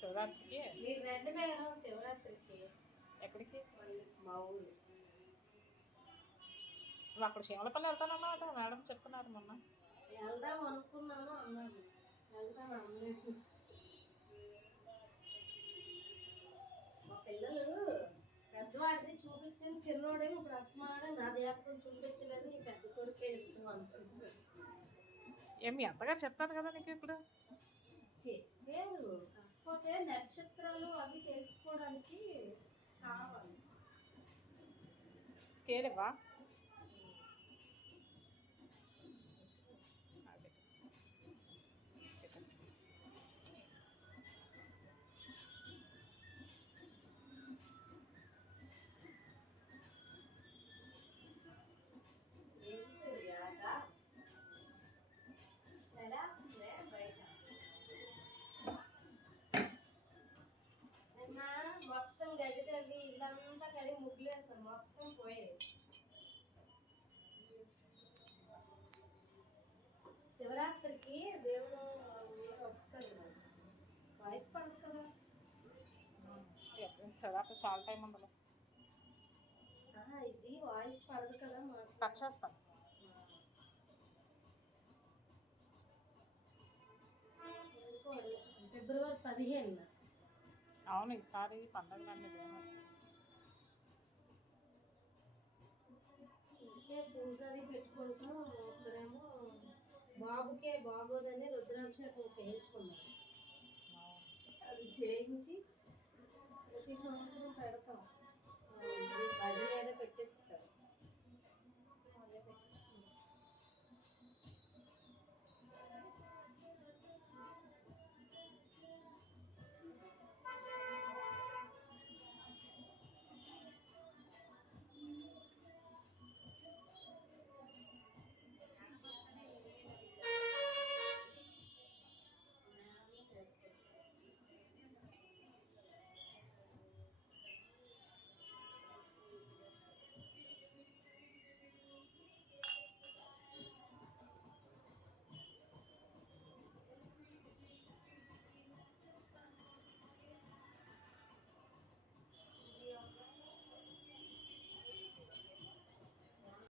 శివరాత్రికి మీరు రండి మేడం శివరాత్రికి. ఎక్కడికి? మా ఊరు. నువ్వు అక్కడ శివలపల్లి వెళ్తానన్నమాట మేడం చెప్తున్నారు మొన్న. వెళ్దాం అనుకున్నాను అన్నాను, వెళ్తాను అనలేదు. మా పిల్లలు పెద్దవాడిది చూపించని చిన్నోడేమో ఇప్పుడు అస్తమానం నా జాతకం చూపించలేదు, నీ పెద్ద కొడుకే ఇష్టం అంటున్నాడు. ఏమి అత్తగారు చెప్తాను కదా నీకు ఇప్పుడు. చెప్పారు, కాకపోతే నక్షత్రాలు అవి తెలుసుకోవడానికి కావాలి. స్కేల్ ఇవ్వా? ఏం సూర్యాగా చలేస్తుందే బయట. నిన్న మొత్తం గడ్డి తవ్వి ఇల్లంతా కడిగి ముగ్గులు వేస్తాం, మొత్తం పోయాయి. శివరాత్రికి దేవుడు వస్తాడు, వాయిస్ పడదు కదా. శివరాత్రి చాలా టైం ఉండదు. ఇది వాయిస్ పడదు కదా, కట్ చేస్తాను. ఫిబ్రవరి 15. అవును, ఈసారి పండగలన్నీ ఇంకే పూజ అది పెట్టుకుంటాం. ఇక్కడేమో బాబుకే బాగోదని రుద్రాభిషేకం చేయించుకున్నాను. అది చేయించి ప్రతి సంవత్సరం పెడతాం.